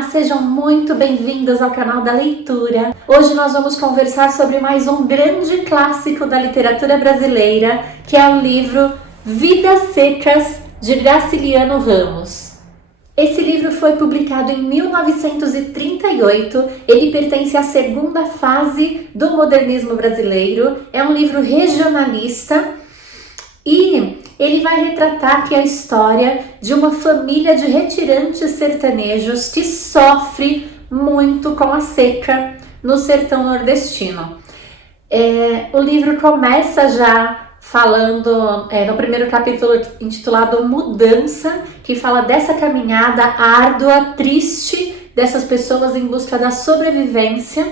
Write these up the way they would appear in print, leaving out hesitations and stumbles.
Olá, sejam muito bem-vindos ao canal da leitura. Hoje nós vamos conversar sobre mais um grande clássico da literatura brasileira, que é o livro Vidas Secas, de Graciliano Ramos. Esse livro foi publicado em 1938, ele pertence à segunda fase do modernismo brasileiro, é um livro regionalista e ele vai retratar aqui a história de uma família de retirantes sertanejos que sofre muito com a seca no sertão nordestino. O livro começa já falando, no primeiro capítulo intitulado Mudança, que fala dessa caminhada árdua, triste, dessas pessoas em busca da sobrevivência.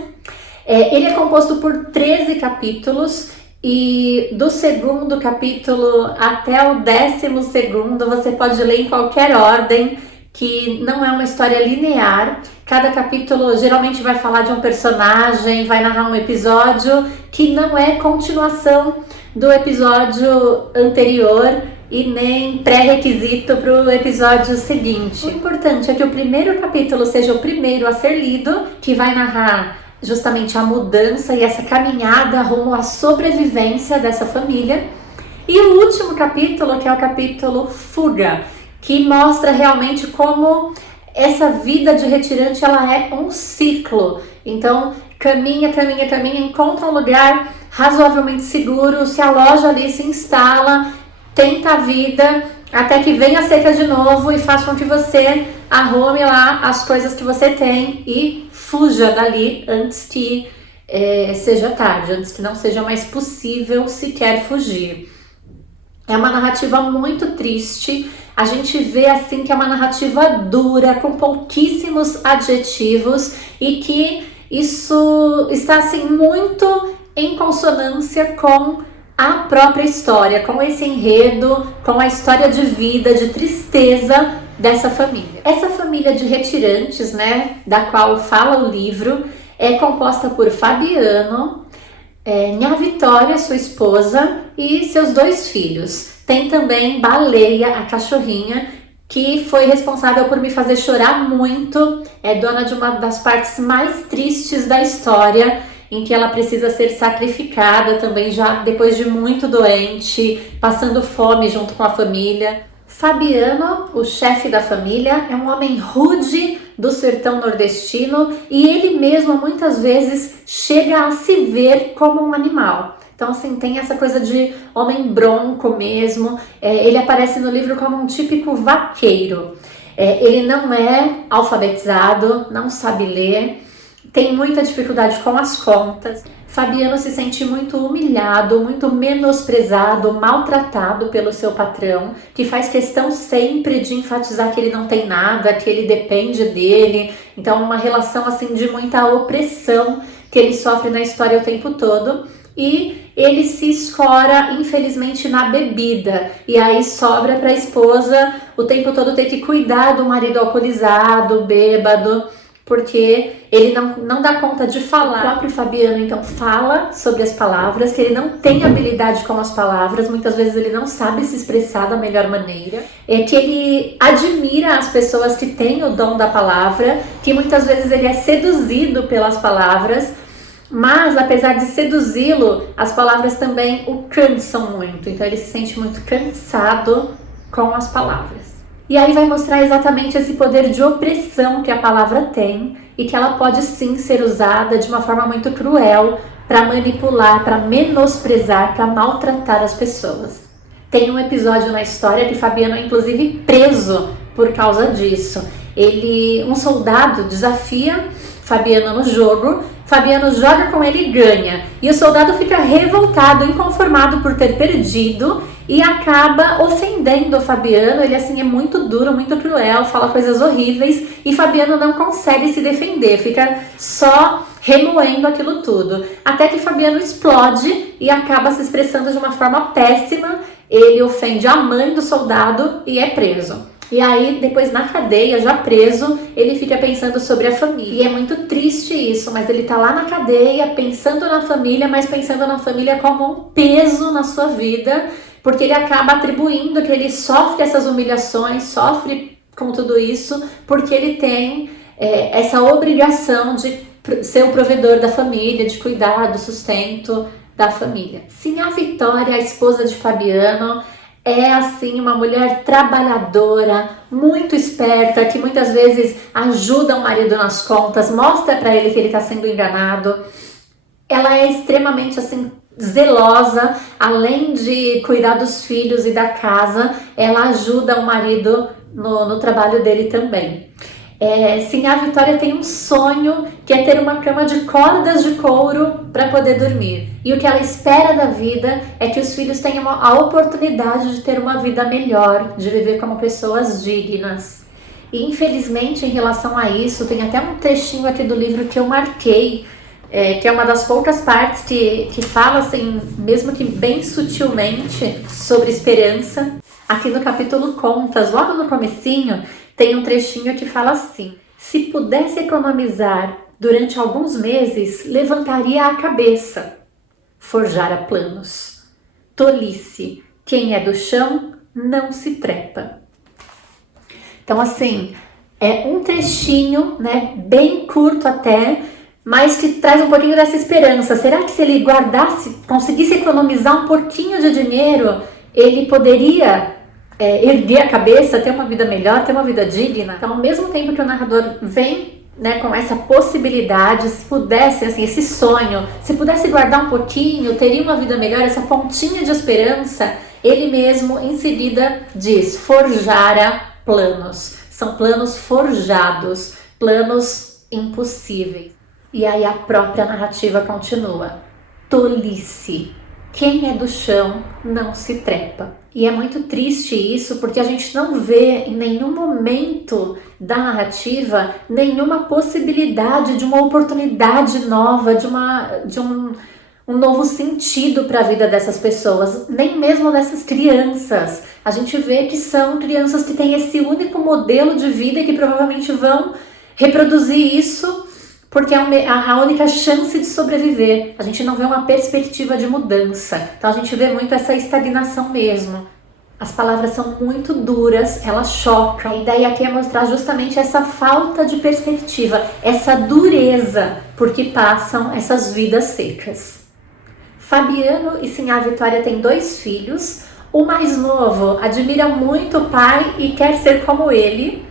Ele é composto por 13 capítulos, e do segundo capítulo até o 12º você pode ler em qualquer ordem, que não é uma história linear. Cada capítulo geralmente vai falar de um personagem, vai narrar um episódio que não é continuação do episódio anterior e nem pré-requisito para o episódio seguinte. O importante é que o primeiro capítulo seja o primeiro a ser lido, que vai narrar justamente a mudança e essa caminhada rumo à sobrevivência dessa família. E o último capítulo, que é o capítulo Fuga, que mostra realmente como essa vida de retirante ela é um ciclo. Então, caminha, encontra um lugar razoavelmente seguro, se aloja ali, se instala, tenta a vida, até que venha a seca de novo e faça com que você arrume lá as coisas que você tem e fuja dali antes que seja tarde, antes que não seja mais possível sequer fugir. É uma narrativa muito triste, a gente vê assim que é uma narrativa dura, com pouquíssimos adjetivos e que isso está assim muito em consonância com a própria história, com esse enredo, com a história de vida, de tristeza dessa família. Essa família de retirantes, da qual fala o livro, é composta por Fabiano, Nha Vitória, sua esposa, e seus 2 filhos. Tem também Baleia, a cachorrinha, que foi responsável por me fazer chorar muito, é dona de uma das partes mais tristes da história, em que ela precisa ser sacrificada também já depois de muito doente, passando fome junto com a família. Fabiano, o chefe da família, é um homem rude do sertão nordestino e ele mesmo muitas vezes chega a se ver como um animal. Então assim, tem essa coisa de homem bronco mesmo. Ele aparece no livro como um típico vaqueiro. Ele não é alfabetizado, não sabe ler, tem muita dificuldade com as contas. Fabiano se sente muito humilhado, muito menosprezado, maltratado pelo seu patrão, que faz questão sempre de enfatizar que ele não tem nada, que ele depende dele. Então, uma relação assim de muita opressão que ele sofre na história o tempo todo. E ele se escora, infelizmente, na bebida. E aí sobra para a esposa o tempo todo ter que cuidar do marido alcoolizado, bêbado, porque ele não dá conta de falar. O próprio Fabiano, então, fala sobre as palavras, que ele não tem habilidade com as palavras, muitas vezes ele não sabe se expressar da melhor maneira, que ele admira as pessoas que têm o dom da palavra, que muitas vezes ele é seduzido pelas palavras, mas apesar de seduzi-lo, as palavras também o cansam muito, então ele se sente muito cansado com as palavras. E aí vai mostrar exatamente esse poder de opressão que a palavra tem e que ela pode sim ser usada de uma forma muito cruel para manipular, para menosprezar, para maltratar as pessoas. Tem um episódio na história que Fabiano é inclusive preso por causa disso. Um soldado desafia Fabiano no jogo, Fabiano joga com ele e ganha. E o soldado fica revoltado, inconformado por ter perdido e acaba ofendendo o Fabiano. Ele assim é muito duro, muito cruel, fala coisas horríveis e Fabiano não consegue se defender, fica só remoendo aquilo tudo. Até que Fabiano explode e acaba se expressando de uma forma péssima. Ele ofende a mãe do soldado e é preso. E aí, depois na cadeia, já preso, ele fica pensando sobre a família. E é muito triste isso, mas ele tá lá na cadeia pensando na família, mas pensando na família como um peso na sua vida, porque ele acaba atribuindo que ele sofre essas humilhações, sofre com tudo isso, porque ele tem essa obrigação de ser o provedor da família, de cuidar do sustento da família. Sim, a Vitória, a esposa de Fabiano, é assim uma mulher trabalhadora, muito esperta, que muitas vezes ajuda o marido nas contas, mostra para ele que ele está sendo enganado. Ela é extremamente assim zelosa, além de cuidar dos filhos e da casa, ela ajuda o marido no trabalho dele também. Sim, a Vitória tem um sonho, que é ter uma cama de cordas de couro para poder dormir. E o que ela espera da vida é que os filhos tenham a oportunidade de ter uma vida melhor, de viver como pessoas dignas. E infelizmente, em relação a isso, tem até um trechinho aqui do livro que eu marquei, que é uma das poucas partes que fala, assim, mesmo que bem sutilmente, sobre esperança. Aqui no capítulo Contas, logo no comecinho, tem um trechinho que fala assim: se pudesse economizar durante alguns meses, levantaria a cabeça, forjara planos. Tolice, quem é do chão não se trepa. Então, assim, é um trechinho, né, bem curto até, mas que traz um pouquinho dessa esperança. Será que se ele conseguisse economizar um pouquinho de dinheiro, ele poderia erguer a cabeça, ter uma vida melhor, ter uma vida digna? Então, ao mesmo tempo que o narrador vem, né, com essa possibilidade, se pudesse, assim, esse sonho, se pudesse guardar um pouquinho, teria uma vida melhor, essa pontinha de esperança, ele mesmo em seguida diz: forjara planos. São planos forjados, planos impossíveis. E aí a própria narrativa continua: tolice, quem é do chão não se trepa. E é muito triste isso, porque a gente não vê em nenhum momento da narrativa nenhuma possibilidade de uma oportunidade nova, de um novo sentido para a vida dessas pessoas, nem mesmo dessas crianças. A gente vê que são crianças que têm esse único modelo de vida e que provavelmente vão reproduzir isso porque é a única chance de sobreviver. A gente não vê uma perspectiva de mudança. Então a gente vê muito essa estagnação mesmo. As palavras são muito duras, elas chocam. A ideia aqui é mostrar justamente essa falta de perspectiva, essa dureza por que passam essas vidas secas. Fabiano e Sinhá Vitória têm 2 filhos. O mais novo admira muito o pai e quer ser como ele.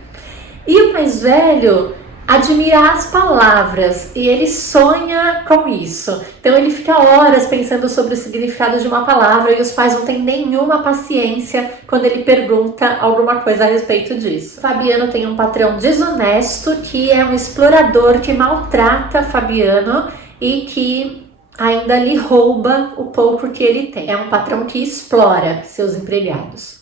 E o mais velho admira as palavras e ele sonha com isso. Então ele fica horas pensando sobre o significado de uma palavra e os pais não têm nenhuma paciência quando ele pergunta alguma coisa a respeito disso. Fabiano tem um patrão desonesto que é um explorador que maltrata Fabiano e que ainda lhe rouba o pouco que ele tem. É um patrão que explora seus empregados.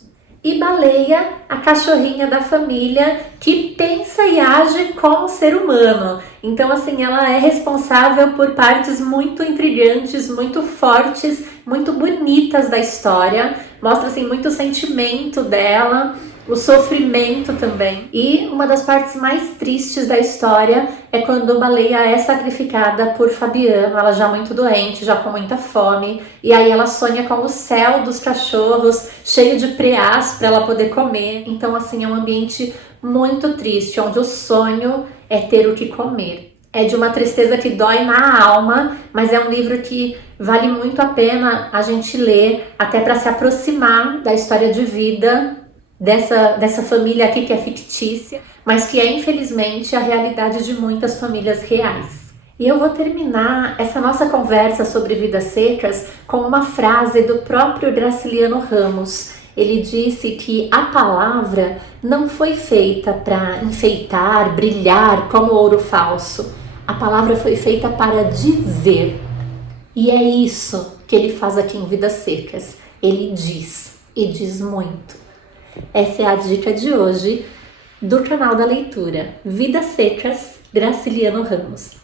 E Baleia, a cachorrinha da família, que pensa e age como ser humano. Então, assim, ela é responsável por partes muito intrigantes, muito fortes, muito bonitas da história. Mostra, assim, muito sentimento dela, o sofrimento também. E uma das partes mais tristes da história é quando Baleia é sacrificada por Fabiano, ela já muito doente, já com muita fome, e aí ela sonha com o céu dos cachorros, cheio de preás para ela poder comer. Então, assim, é um ambiente muito triste, onde o sonho é ter o que comer. É de uma tristeza que dói na alma, mas é um livro que vale muito a pena a gente ler, até para se aproximar da história de vida dessa família aqui que é fictícia, mas que é infelizmente a realidade de muitas famílias reais. E eu vou terminar essa nossa conversa sobre Vidas Secas com uma frase do próprio Graciliano Ramos. Ele disse que a palavra não foi feita para enfeitar, brilhar como ouro falso. A palavra foi feita para dizer. E é isso que ele faz aqui em Vidas Secas. Ele diz, e diz muito. Essa é a dica de hoje do canal da leitura. Vidas Secas, Graciliano Ramos.